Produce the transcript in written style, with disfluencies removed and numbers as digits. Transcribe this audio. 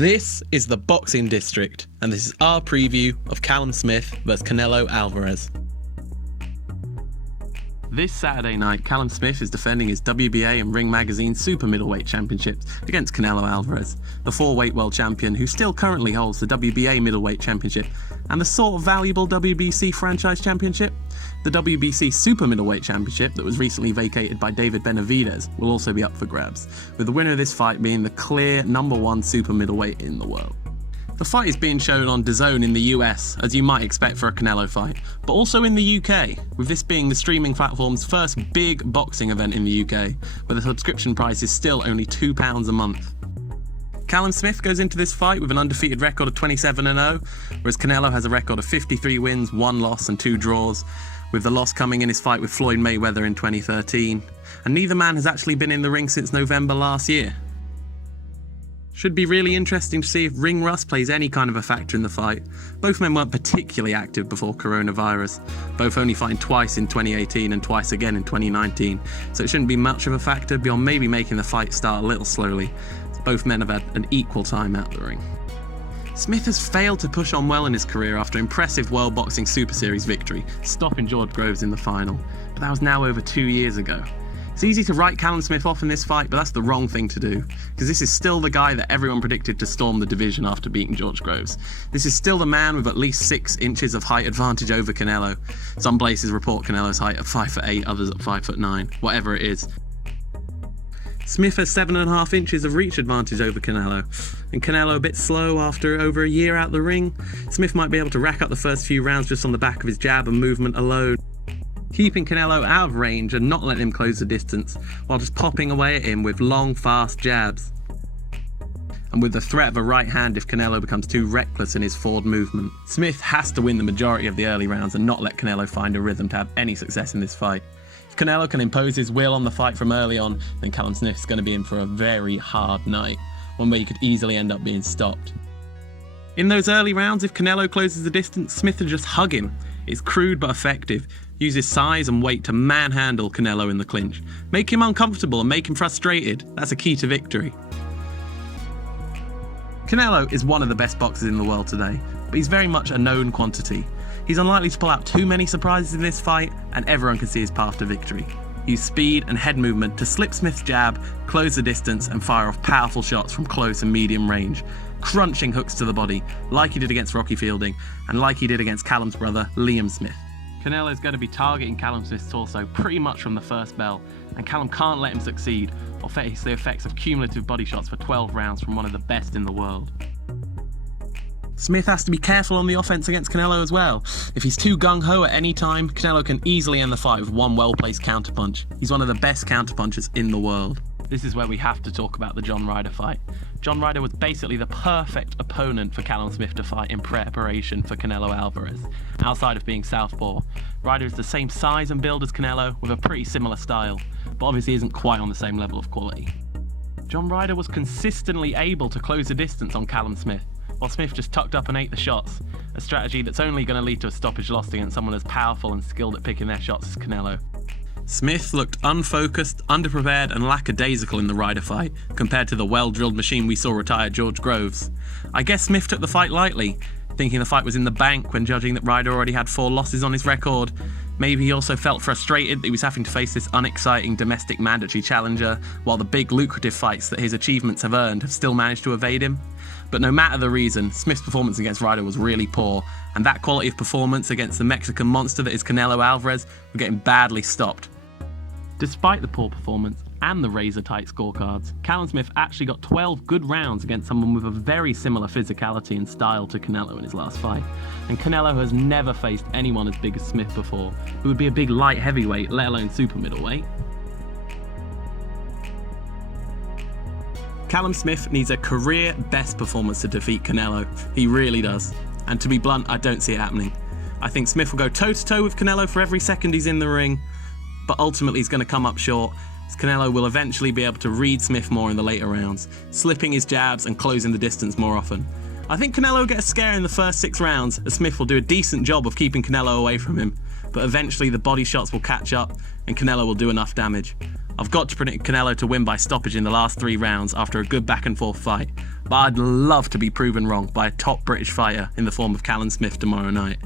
This is the Boxing District, and this is our preview of Callum Smith vs Canelo Álvarez. This Saturday night, Callum Smith is defending his WBA and Ring Magazine Super-Middleweight Championships against Canelo Álvarez, the four-weight world champion who still currently holds the WBA Middleweight Championship and the sort of valuable WBC Franchise Championship. The WBC Super-Middleweight Championship that was recently vacated by David Benavidez will also be up for grabs, with the winner of this fight being the clear #1 Super-Middleweight in the world. The fight is being shown on DAZN in the US, as you might expect for a Canelo fight, but also in the UK, with this being the streaming platform's first big boxing event in the UK, where the subscription price is still only £2 a month. Callum Smith goes into this fight with an undefeated record of 27-0, whereas Canelo has a record of 53 wins, 1 loss and 2 draws, with the loss coming in his fight with Floyd Mayweather in 2013, and neither man has actually been in the ring since November last year. Should be really interesting to see if ring rust plays any kind of a factor in the fight. Both men weren't particularly active before coronavirus, both only fighting twice in 2018 and twice again in 2019, so it shouldn't be much of a factor beyond maybe making the fight start a little slowly. Both men have had an equal time out the ring. Smith has failed to push on well in his career after impressive World Boxing Super Series victory, stopping George Groves in the final, but that was now over 2 years ago. It's easy to write Callum Smith off in this fight, but that's the wrong thing to do, because this is still the guy that everyone predicted to storm the division after beating George Groves. This is still the man with at least 6 inches of height advantage over Canelo. Some places report Canelo's height at 5'8", others at 5'9", whatever it is. Smith has 7.5 inches of reach advantage over Canelo, and Canelo a bit slow after over a year out the ring. Smith might be able to rack up the first few rounds just on the back of his jab and movement alone, keeping Canelo out of range and not letting him close the distance, while just popping away at him with long, fast jabs. And with the threat of a right hand if Canelo becomes too reckless in his forward movement. Smith has to win the majority of the early rounds and not let Canelo find a rhythm to have any success in this fight. If Canelo can impose his will on the fight from early on, then Callum Smith's going to be in for a very hard night, one where he could easily end up being stopped. In those early rounds, if Canelo closes the distance, Smith will just hug him. It's crude but effective. Use his size and weight to manhandle Canelo in the clinch. Make him uncomfortable and make him frustrated. That's a key to victory. Canelo is one of the best boxers in the world today, but he's very much a known quantity. He's unlikely to pull out too many surprises in this fight, and everyone can see his path to victory. Use speed and head movement to slip Smith's jab, close the distance and fire off powerful shots from close and medium range. Crunching hooks to the body, like he did against Rocky Fielding, and like he did against Callum's brother, Liam Smith. Canelo's going to be targeting Callum Smith's torso pretty much from the first bell, and Callum can't let him succeed or face the effects of cumulative body shots for 12 rounds from one of the best in the world. Smith has to be careful on the offense against Canelo as well. If he's too gung-ho at any time, Canelo can easily end the fight with one well-placed counterpunch. He's one of the best counterpunchers in the world. This is where we have to talk about the John Ryder fight. John Ryder was basically the perfect opponent for Callum Smith to fight in preparation for Canelo Álvarez. Outside of being southpaw, Ryder is the same size and build as Canelo, with a pretty similar style, but obviously isn't quite on the same level of quality. John Ryder was consistently able to close the distance on Callum Smith, while Smith just tucked up and ate the shots, a strategy that's only going to lead to a stoppage loss against someone as powerful and skilled at picking their shots as Canelo. Smith looked unfocused, underprepared and lackadaisical in the Ryder fight, compared to the well-drilled machine we saw retire George Groves. I guess Smith took the fight lightly, thinking the fight was in the bank when judging that Ryder already had 4 losses on his record. Maybe he also felt frustrated that he was having to face this unexciting domestic mandatory challenger, while the big lucrative fights that his achievements have earned have still managed to evade him. But no matter the reason, Smith's performance against Ryder was really poor, and that quality of performance against the Mexican monster that is Canelo Álvarez were getting badly stopped. Despite the poor performance and the razor-tight scorecards, Callum Smith actually got 12 good rounds against someone with a very similar physicality and style to Canelo in his last fight. And Canelo has never faced anyone as big as Smith before, who would be a big light heavyweight, let alone super middleweight. Callum Smith needs a career best performance to defeat Canelo. He really does. And to be blunt, I don't see it happening. I think Smith will go toe-to-toe with Canelo for every second he's in the ring, but ultimately he's going to come up short, as Canelo will eventually be able to read Smith more in the later rounds, slipping his jabs and closing the distance more often. I think Canelo will get a scare in the first 6 rounds, as Smith will do a decent job of keeping Canelo away from him, but eventually the body shots will catch up and Canelo will do enough damage. I've got to predict Canelo to win by stoppage in the last 3 rounds after a good back and forth fight, but I'd love to be proven wrong by a top British fighter in the form of Callum Smith tomorrow night.